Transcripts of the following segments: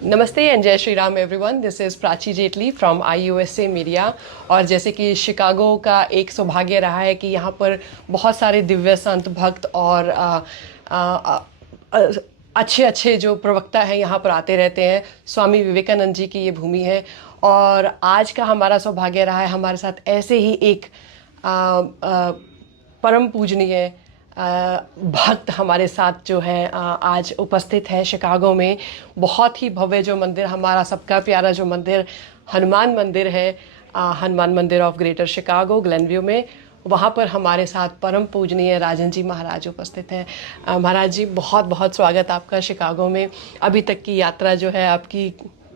नमस्ते एंड जय Shri Ram everyone. This is Prachi Jaitley from IUSA media. और जैसे कि शिकागो का एक सौभाग्य रहा है कि यहाँ पर बहुत सारे दिव्य संत भक्त और अच्छे अच्छे जो प्रवक्ता हैं यहाँ पर आते रहते हैं। स्वामी विवेकानंद जी की ये भूमि है और आज का हमारा सौभाग्य रहा है हमारे साथ ऐसे ही एक परम पूजनीय भक्त हमारे साथ जो है आज उपस्थित है शिकागो में। बहुत ही भव्य जो मंदिर, हमारा सबका प्यारा जो मंदिर हनुमान मंदिर है, हनुमान मंदिर ऑफ ग्रेटर शिकागो ग्लेनव्यू में, वहाँ पर हमारे साथ परम पूजनीय राजन जी महाराज उपस्थित हैं। महाराज जी, बहुत बहुत स्वागत आपका शिकागो में। अभी तक की यात्रा जो है आपकी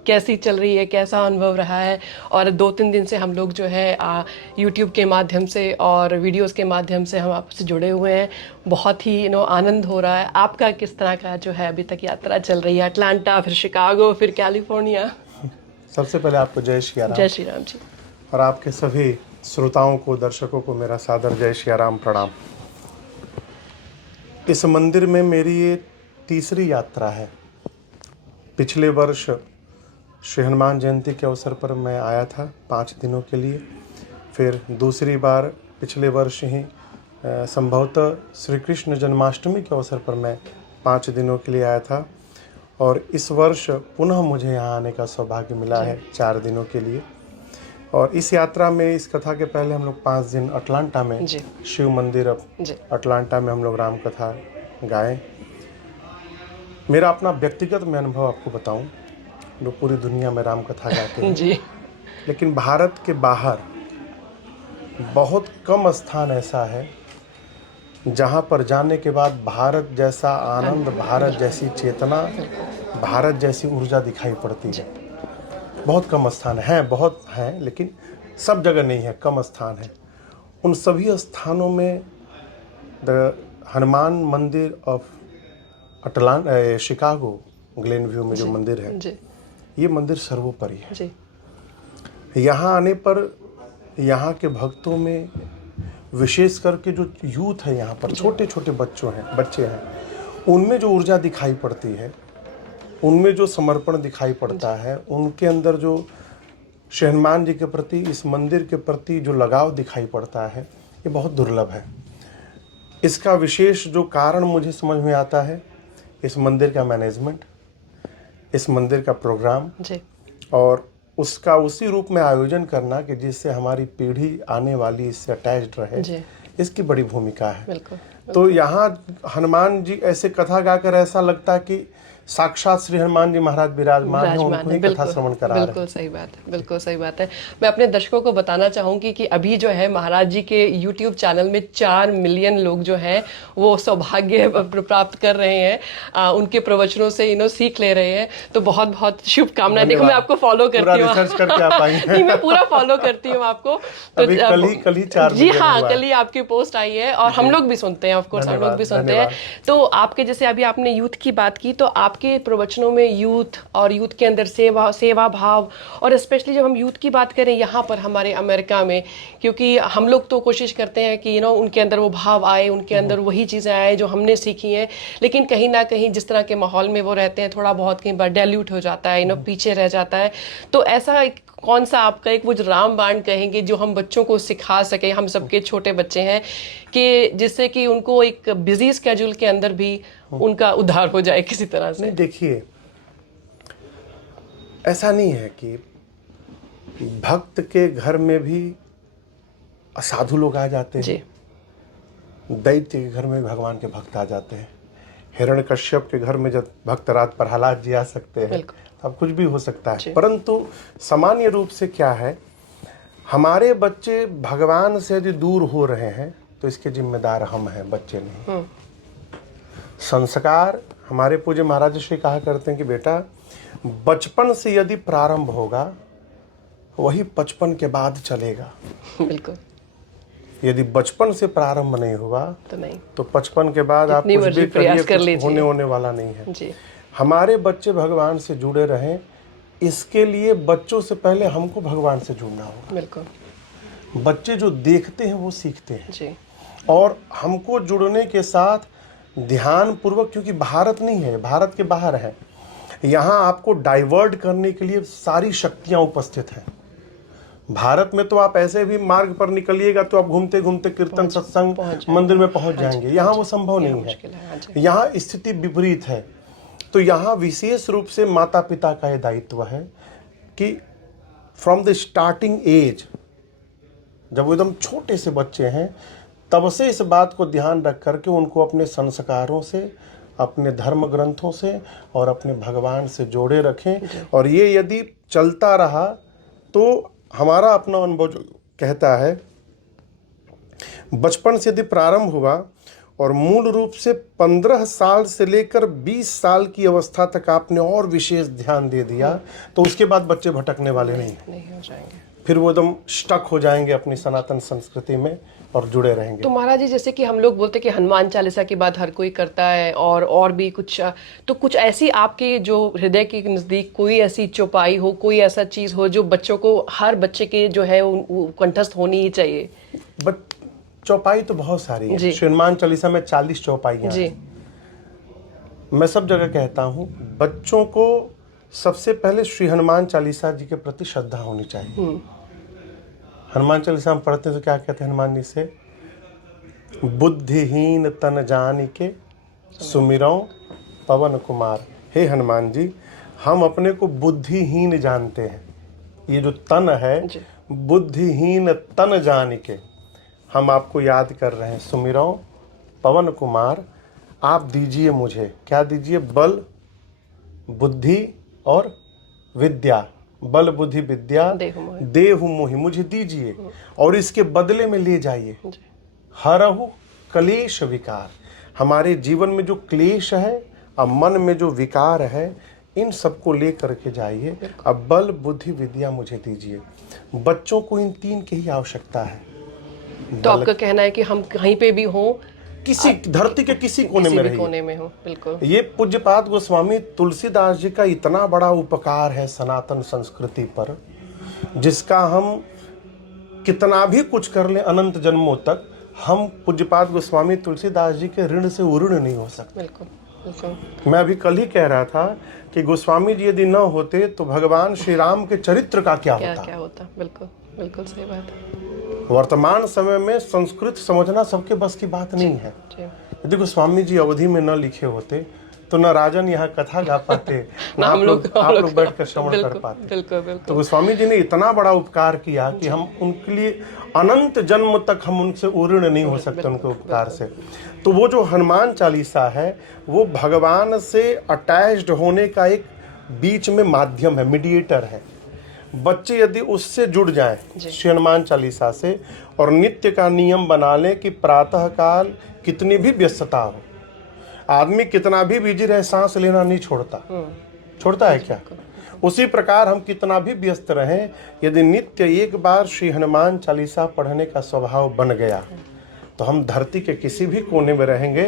कैसी चल रही है, कैसा अनुभव रहा है? और 2-3 दिन से हम लोग जो है यूट्यूब के माध्यम से और वीडियोस के माध्यम से हम आपसे जुड़े हुए हैं। बहुत ही आनंद हो रहा है। आपका किस तरह का जो है अभी तक यात्रा चल रही है? अटलांटा, फिर शिकागो, फिर कैलिफोर्निया। सबसे पहले आपको जय श्री राम। जय श्री राम जी। और आपके सभी श्रोताओं को, दर्शकों को मेरा सादर जय श्री राम, प्रणाम। इस मंदिर में मेरी ये तीसरी यात्रा है। पिछले वर्ष श्री हनुमान जयंती के अवसर पर मैं आया था 5 दिनों के लिए। फिर दूसरी बार पिछले वर्ष ही संभवतः श्री कृष्ण जन्माष्टमी के अवसर पर मैं 5 दिनों के लिए आया था। और इस वर्ष पुनः मुझे यहाँ आने का सौभाग्य मिला है 4 दिनों के लिए। और इस यात्रा में, इस कथा के पहले हम लोग 5 दिन अटलांटा में शिव मंदिर अटलांटा में हम लोग राम कथा गाएं। मेरा अपना व्यक्तिगत मैं अनुभव आपको बताऊं, लोग पूरी दुनिया में राम कथा गाते हैं जी। लेकिन भारत के बाहर बहुत कम स्थान ऐसा है जहां पर जाने के बाद भारत जैसा आनंद, भारत जैसी चेतना, भारत जैसी ऊर्जा दिखाई पड़ती है। बहुत कम स्थान है, बहुत हैं लेकिन सब जगह नहीं है, कम स्थान है। उन सभी स्थानों में द हनुमान मंदिर ऑफ शिकागो ग्लेनव्यू में जो मंदिर है, ये मंदिर सर्वोपरि है जी। यहाँ आने पर यहाँ के भक्तों में, विशेष करके जो यूथ है यहाँ पर, छोटे छोटे बच्चे हैं, उनमें जो ऊर्जा दिखाई पड़ती है, उनमें जो समर्पण दिखाई पड़ता है, उनके अंदर जो श्री हनुमान जी के प्रति, इस मंदिर के प्रति जो लगाव दिखाई पड़ता है, ये बहुत दुर्लभ है। इसका विशेष जो कारण मुझे समझ में आता है, इस मंदिर का मैनेजमेंट, इस मंदिर का प्रोग्राम जी। और उसका उसी रूप में आयोजन करना कि जिससे हमारी पीढ़ी आने वाली इससे अटैच्ड रहे, इसकी बड़ी भूमिका है। बिल्कुल। तो यहाँ हनुमान जी ऐसे कथा गाकर ऐसा लगता है कि साक्षात श्री हनुमान जी महाराज विराजमान हैं, उनको ही कथा श्रवण करा रहे हैं। बिल्कुल सही बात है, बिल्कुल सही बात है। मैं अपने दर्शकों को बताना चाहूँगी कि अभी जो है महाराज जी के YouTube चैनल में 4 मिलियन लोग जो हैं वो सौभाग्य प्राप्त कर रहे हैं, उनके प्रवचनों से सीख ले रहे हैं। तो बहुत बहुत शुभकामनाएं। देखो, मैं आपको फॉलो करती हूँ। रिसर्च करके आप आई हैं। नहीं, मैं पूरा फॉलो करती हूँ आपको। तो कल ही 4 जी हाँ, कल ही आपकी पोस्ट आई है और हम लोग भी सुनते हैं, ऑफकोर्स हम लोग भी सुनते हैं। तो आपके जैसे अभी आपने यूथ की बात की, तो आपके प्रवचनों में यूथ और यूथ के अंदर सेवा भाव, और स्पेशली जब हम यूथ की बात करें यहाँ पर हमारे अमेरिका में, क्योंकि हम लोग तो कोशिश करते हैं कि उनके अंदर वो भाव आए, उनके अंदर वही चीज़ें आए जो हमने सीखी हैं, लेकिन कहीं ना कहीं जिस तरह के माहौल में वो रहते हैं, थोड़ा बहुत कहीं बार डाइल्यूट हो जाता है, पीछे रह जाता है। तो ऐसा कौन सा आपका एक वो रामबाण कहेंगे जो हम बच्चों को सिखा सके, हम सबके छोटे बच्चे हैं, कि जिससे कि उनको एक बिजी स्केड्यूल के अंदर भी उनका उद्धार हो जाए किसी तरह से? देखिए, ऐसा नहीं है कि भक्त के घर में भी असाधु लोग आ जाते हैं, दैत्य के घर में भगवान के भक्त आ जाते हैं। हिरण्यकश्यप के घर में जब भक्त राज प्रहलाद जी आ सकते हैं, अब कुछ भी हो सकता है। परंतु सामान्य रूप से क्या है, हमारे बच्चे भगवान से यदि दूर हो रहे हैं तो इसके जिम्मेदार हम हैं, बच्चे नहीं। संस्कार, हमारे पूज्य महाराज श्री कहा करते हैं कि बेटा, बचपन से यदि प्रारंभ होगा वही 55 के बाद चलेगा। बिल्कुल। यदि बचपन से प्रारंभ नहीं हुआ तो नहीं, तो 55 के बाद आप कुछ भी करिए, कुछ होने वाला नहीं है जी। हमारे बच्चे भगवान से जुड़े रहें, इसके लिए बच्चों से पहले हमको भगवान से जुड़ना होगा। बिल्कुल। बच्चे जो देखते हैं वो सीखते हैं जी। और हमको जुड़ने के साथ ध्यान पूर्वक, क्योंकि भारत नहीं है, भारत के बाहर है, यहाँ आपको डाइवर्ट करने के लिए सारी शक्तियाँ उपस्थित हैं। भारत में तो आप ऐसे भी मार्ग पर निकलिएगा तो आप घूमते घूमते कीर्तन सत्संग मंदिर में पहुंच जाएंगे। यहाँ वो संभव नहीं है, यहाँ स्थिति विपरीत है। तो यहाँ विशेष रूप से माता पिता का ये दायित्व है कि फ्रॉम द स्टार्टिंग एज, जब वो एकदम छोटे से बच्चे हैं, तब से इस बात को ध्यान रख करके उनको अपने संस्कारों से, अपने धर्म ग्रंथों से और अपने भगवान से जोड़े रखें। और ये यदि चलता रहा तो हमारा अपना अनुभव जो कहता है, बचपन से यदि प्रारंभ हुआ और मूल रूप से 15 साल से लेकर 20 साल की अवस्था तक आपने और विशेष ध्यान दे दिया, तो उसके बाद बच्चे भटकने वाले नहीं हो जाएंगे। फिर वो एकदम स्टक हो जाएंगे अपनी सनातन संस्कृति में और जुड़े रहेंगे। तो महाराज जी, जैसे कि हम लोग बोलते हैं कि हनुमान चालीसा की बात हर कोई करता है और भी कुछ, तो कुछ ऐसी आपके जो हृदय के नज़दीक कोई ऐसी चौपाई हो, कोई ऐसा चीज़ हो जो बच्चों को, हर बच्चे के जो है वो कंठस्थ होनी ही चाहिए? चौपाई तो बहुत सारी है। श्री हनुमान चालीसा में 40 चौपाइयाँ हैं। मैं सब जगह कहता हूँ, बच्चों को सबसे पहले श्री हनुमान चालीसा जी के प्रति श्रद्धा होनी चाहिए। हनुमान चालीसा हम पढ़ते हैं तो क्या कहते हैं हनुमान जी से? बुद्धिहीन तन जान के सुमिरौ पवन कुमार। हे हनुमान जी, हम अपने को बुद्धिहीन जानते हैं। ये जो तन है, बुद्धिहीन तन जान के हम आपको याद कर रहे हैं। सुमिरौ पवन कुमार, आप दीजिए मुझे, क्या दीजिए? बल, बुद्धि और विद्या। बल बुद्धि विद्या देहु मोहि, मुझे दीजिए और इसके बदले में ले जाइए। हरहु क्लेश विकार, हमारे जीवन में जो क्लेश है और मन में जो विकार है, इन सबको ले करके जाइए। अब बल बुद्धि विद्या मुझे दीजिए। बच्चों को इन 3 की ही आवश्यकता है। तो आपका कहना है कि हम कहीं पे भी हों, किसी धरती के किसी कोने में हो, बिल्कुल। ये पूज्यपाद गोस्वामी तुलसीदास जी का इतना बड़ा उपकार है सनातन संस्कृति पर, जिसका हम कितना भी कुछ कर लें अनंत जन्मों तक, हम पूज्यपाद गोस्वामी तुलसीदास जी के ऋण से उऋण नहीं हो सकते। बिल्कुल बिल्कुल। मैं अभी कल ही कह रहा था कि गोस्वामी जी यदि न होते तो भगवान श्री राम के चरित्र का क्या होता। बिल्कुल बिल्कुल सही बात है। वर्तमान समय में संस्कृत समझना सबके बस की बात नहीं है। यदि गोस्वामी जी अवधि में न लिखे होते तो न राजन यहाँ कथा गा पाते, न आप लोग बैठ कर श्रवण कर पाते। बिल्कुल बिल्कुल। तो गोस्वामी जी ने इतना बड़ा उपकार किया कि हम उनके लिए अनंत जन्म तक हम उनसे उऋण नहीं हो सकते उनके उपकार से। तो वो जो हनुमान चालीसा है, वो भगवान से अटैच्ड होने का एक बीच में माध्यम है, मीडिएटर है। बच्चे यदि उससे जुड़ जाएं श्री हनुमान चालीसा से और नित्य का नियम बना लें कि प्रातः काल कितनी भी व्यस्तता हो, आदमी कितना भी बिजी रहे, सांस लेना नहीं छोड़ता है क्या? उसी प्रकार हम कितना भी व्यस्त रहें, यदि नित्य एक बार श्री हनुमान चालीसा पढ़ने का स्वभाव बन गया तो हम धरती के किसी भी कोने में रहेंगे।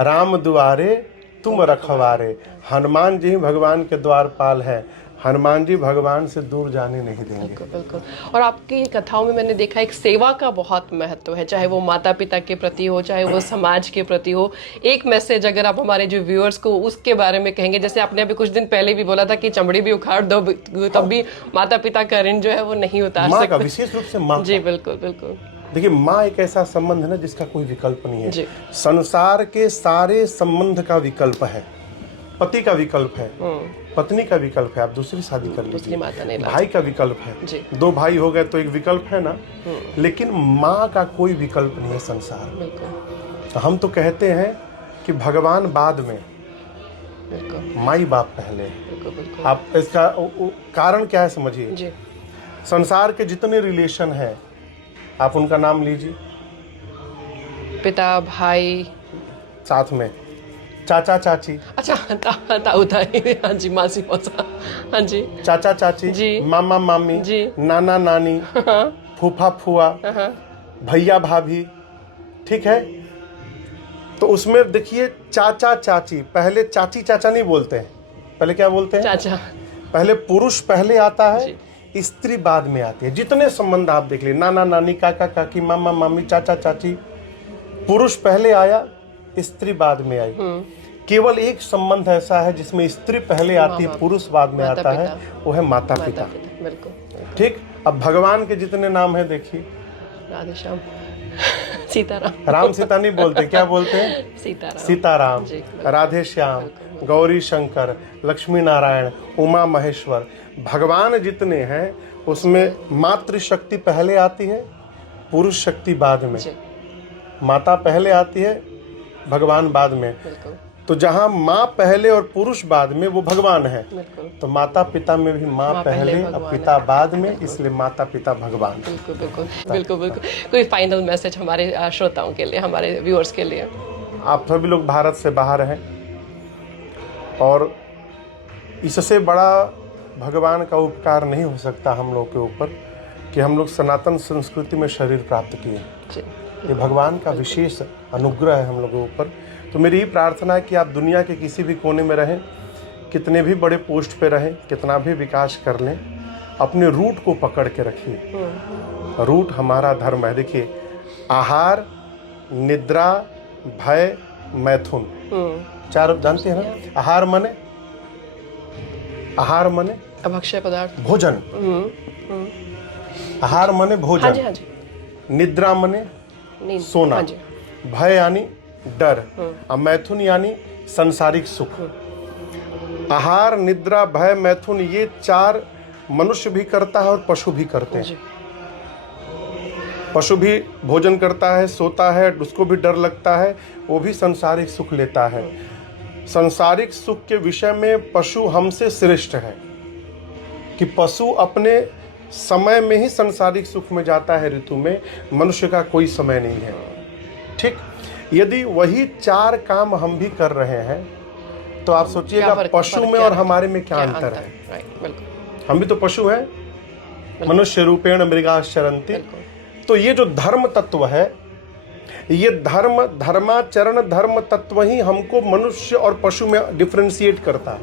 राम दुआरे तुम रखवारे, हनुमान जी भगवान के द्वारपाल हैं। हनुमान जी भगवान से दूर जाने नहीं देंगे। बिल्कुल बिल्कुल। और आपकी कथाओं में मैंने देखा एक सेवा का बहुत महत्व है, चाहे वो माता पिता के प्रति हो, चाहे वो समाज के प्रति हो। एक मैसेज अगर आप हमारे जो व्यूअर्स को उसके बारे में कहेंगे, जैसे आपने अभी कुछ दिन पहले भी बोला था कि चमड़ी भी उखाड़ दो तब भी माता पिता का ऋण जो है वो नहीं उतार सकते। माँ का, विशेष रूप से माँ। जी बिल्कुल बिल्कुल। देखिए, माँ एक ऐसा संबंध है ना जिसका कोई विकल्प नहीं है। संसार के सारे संबंध का विकल्प है। पति का विकल्प है, पत्नी का विकल्प है, आप दूसरी शादी कर लीजिए, भाई का विकल्प है, 2 भाई हो गए तो एक विकल्प है ना। लेकिन माँ का कोई विकल्प नहीं है संसार में। हम तो कहते हैं कि भगवान बाद में, माई बाप पहले। आप इसका कारण क्या है समझिए। संसार के जितने रिलेशन हैं आप उनका नाम लीजिए, पिता भाई, साथ में चाचा चाची, अच्छा ताऊ ताई, हाँ जी, मासी मौसा, हाँ जी, चाचा चाची जी, मामा मामी जी, नाना नानी, फूफा फुआ, भैया भाभी, ठीक है। तो उसमें देखिए चाचा चाची, पहले चाची चाचा नहीं बोलते हैं, पहले क्या बोलते हैं? चाचा। पहले पुरुष पहले आता है, स्त्री बाद में आती है। जितने संबंध आप देख लीजिए, नाना नानी, काका काकी, मामा मामी, चाचा चाची, पुरुष पहले आया, स्त्री बाद में आई। केवल एक संबंध ऐसा है जिसमें स्त्री पहले आती है, पुरुष बाद में आता है, वो है माता पिता। बिल्कुल। ठीक। अब भगवान के जितने नाम है देखिए, राधे श्याम, सीताराम। राम सीता नहीं बोलते, क्या बोलते हैं? सीताराम। सीताराम, राधे श्याम, गौरी शंकर, लक्ष्मी नारायण, उमा महेश्वर। भगवान जितने हैं उसमें मातृ शक्ति पहले आती है, पुरुष शक्ति बाद में। माता पहले आती है, भगवान बाद में। तो जहाँ माँ पहले और पुरुष बाद में, वो भगवान है। तो माता पिता में भी माँ पहले और पिता बाद में, इसलिए माता पिता भगवान। बिल्कुल बिल्कुल बिल्कुल बिल्कुल। कोई फाइनल मैसेज हमारे श्रोताओं के लिए, हमारे व्यूअर्स के लिए? आप सभी लोग भारत से बाहर हैं और इससे बड़ा भगवान का उपकार नहीं हो सकता हम लोग के ऊपर कि हम लोग सनातन संस्कृति में शरीर प्राप्त किए। ये भगवान का विशेष अनुग्रह है हम लोगों के ऊपर। तो मेरी ही प्रार्थना है कि आप दुनिया के किसी भी कोने में रहें, कितने भी बड़े पोस्ट पे रहें, कितना भी विकास कर लें, अपने रूट को पकड़ के रखिए। रूट हमारा धर्म है। देखिए, आहार, निद्रा, भय, मैथुन, चार जानते हैं ना? आहार मने अभक्षय पदार्थ, भोजन। आहार मने भोजन। हाँ जी, हाँ जी। निद्रा मने सोना। हाँ जी। भय यानी डर, और मैथुन यानी संसारिक सुख। आहार, निद्रा, भय, मैथुन, ये चार मनुष्य भी करता है और पशु भी करते हैं। पशु भी भोजन करता है, सोता है, उसको भी डर लगता है, वो भी संसारिक सुख लेता है। संसारिक सुख के विषय में पशु हमसे श्रेष्ठ है कि पशु अपने समय में ही संसारिक सुख में जाता है ऋतु में, मनुष्य का कोई समय नहीं है। ठीक। यदि वही चार काम हम भी कर रहे हैं तो आप सोचिएगा पशु में और हमारे में क्या अंतर है। हम भी तो पशु हैं, मनुष्य रूपेण मृगाश्चरन्ति। तो ये जो धर्म तत्व है, ये धर्माचरण धर्म तत्व ही हमको मनुष्य और पशु में डिफरेंशिएट करता है।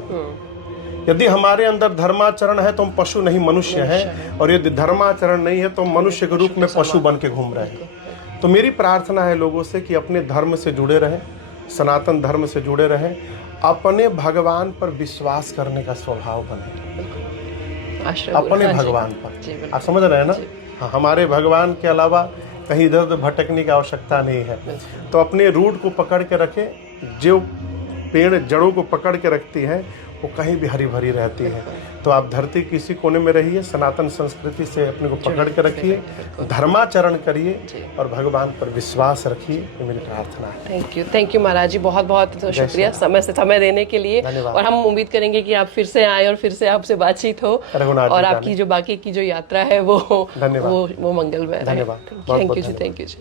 यदि हमारे अंदर धर्माचरण है तो हम पशु नहीं मनुष्य हैं, और यदि धर्माचरण नहीं है तो हम मनुष्य के रूप में पशु बन के घूम रहे हैं। तो मेरी प्रार्थना है लोगों से कि अपने धर्म से जुड़े रहें, सनातन धर्म से जुड़े रहें, अपने भगवान पर विश्वास करने का स्वभाव बने, अपने भगवान पर। आप समझ रहे हैं ना? हाँ, हमारे भगवान के अलावा कहीं इधर उधर भटकने की आवश्यकता नहीं है। तो अपने रूट को पकड़ के रखें। जो पेड़ जड़ों को पकड़ के रखती है वो कहीं भी हरी भरी रहती है। तो आप धरती किसी कोने में रहिए, सनातन संस्कृति से अपने को पकड़ के रखिए, धर्माचरण करिए और भगवान पर विश्वास रखिए। ये मेरी प्रार्थना है। थैंक यू महाराज जी, बहुत बहुत शुक्रिया समय देने के लिए। और हम उम्मीद करेंगे कि आप फिर से आए और फिर से आपसे बातचीत हो, और आपकी जो बाकी की जो यात्रा है वो मंगलमय। धन्यवाद। Thank you ji.